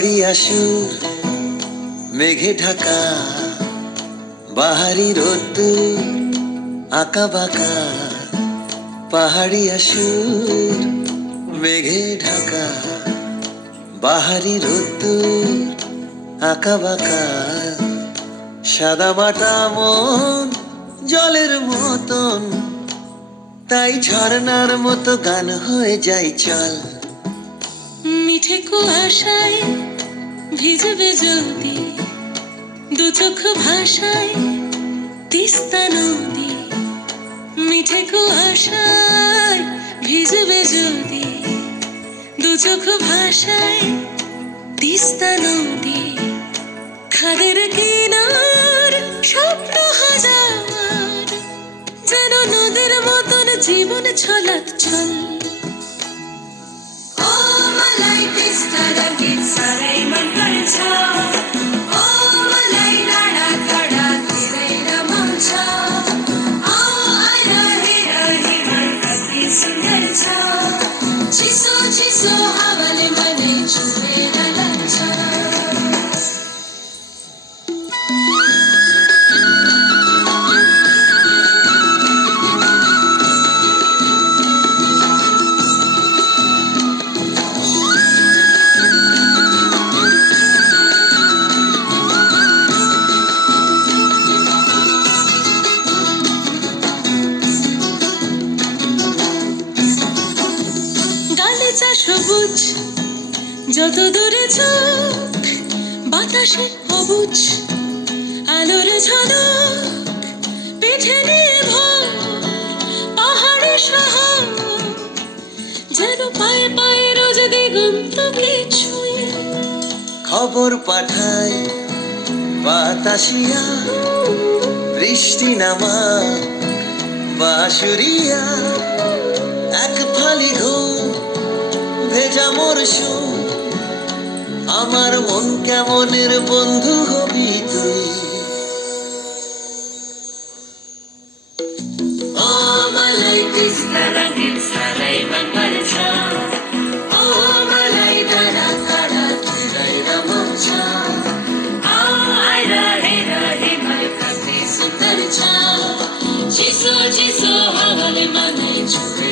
পাহাড়ি আসুর মেঘে ঢাকা, বাহারি রোদ্দুর আঁকা বাঁকা। পাহাড়ি আসুর মেঘে ঢাকা, বাহারি রোদ্দুর আঁকা বাঁকা। সাদা মাটা মন জলের মতন, তাই ঝর্ণার মতো গান হয়ে যায় চল। মিঠে কুয়াশায় ভিজবে যদি, দু চোখ ভাষায় তিস্তা নদী। মিঠে কুয়াশায় ভিজবে যদি, দু চোখ ভাষায় তিস্তা নদী। খাদের কিনার স্বপ্ন হাজার, যেন নদীর মতন জীবন ছলাৎ ছল। সবুজ যত দূরে চোখ, বাতাসে অবুজ আলোর ঝলক। পিঠে নিয়ে ভোর পাহাড়ে শহর, যেন পায়ে পায়ে রোজ দিগন্তকে ছুঁয়ে। খবর পাঠায় বাতাসিয়া, বৃষ্টি নামা বাঁশুরিয়া। এক ফালি ঘুম ভেজা মরশুম, আমার মন কেমনের বন্ধু হবি তুই। ও মালাই তিস্তা রঙের সারাই মঙ্গল ছা, ও মালাই দাঁড়া কাড়া তেরাই রমছা। आओ आए रहे मल कभी सुंदर छा, जिसो जिसो हवल मने छुए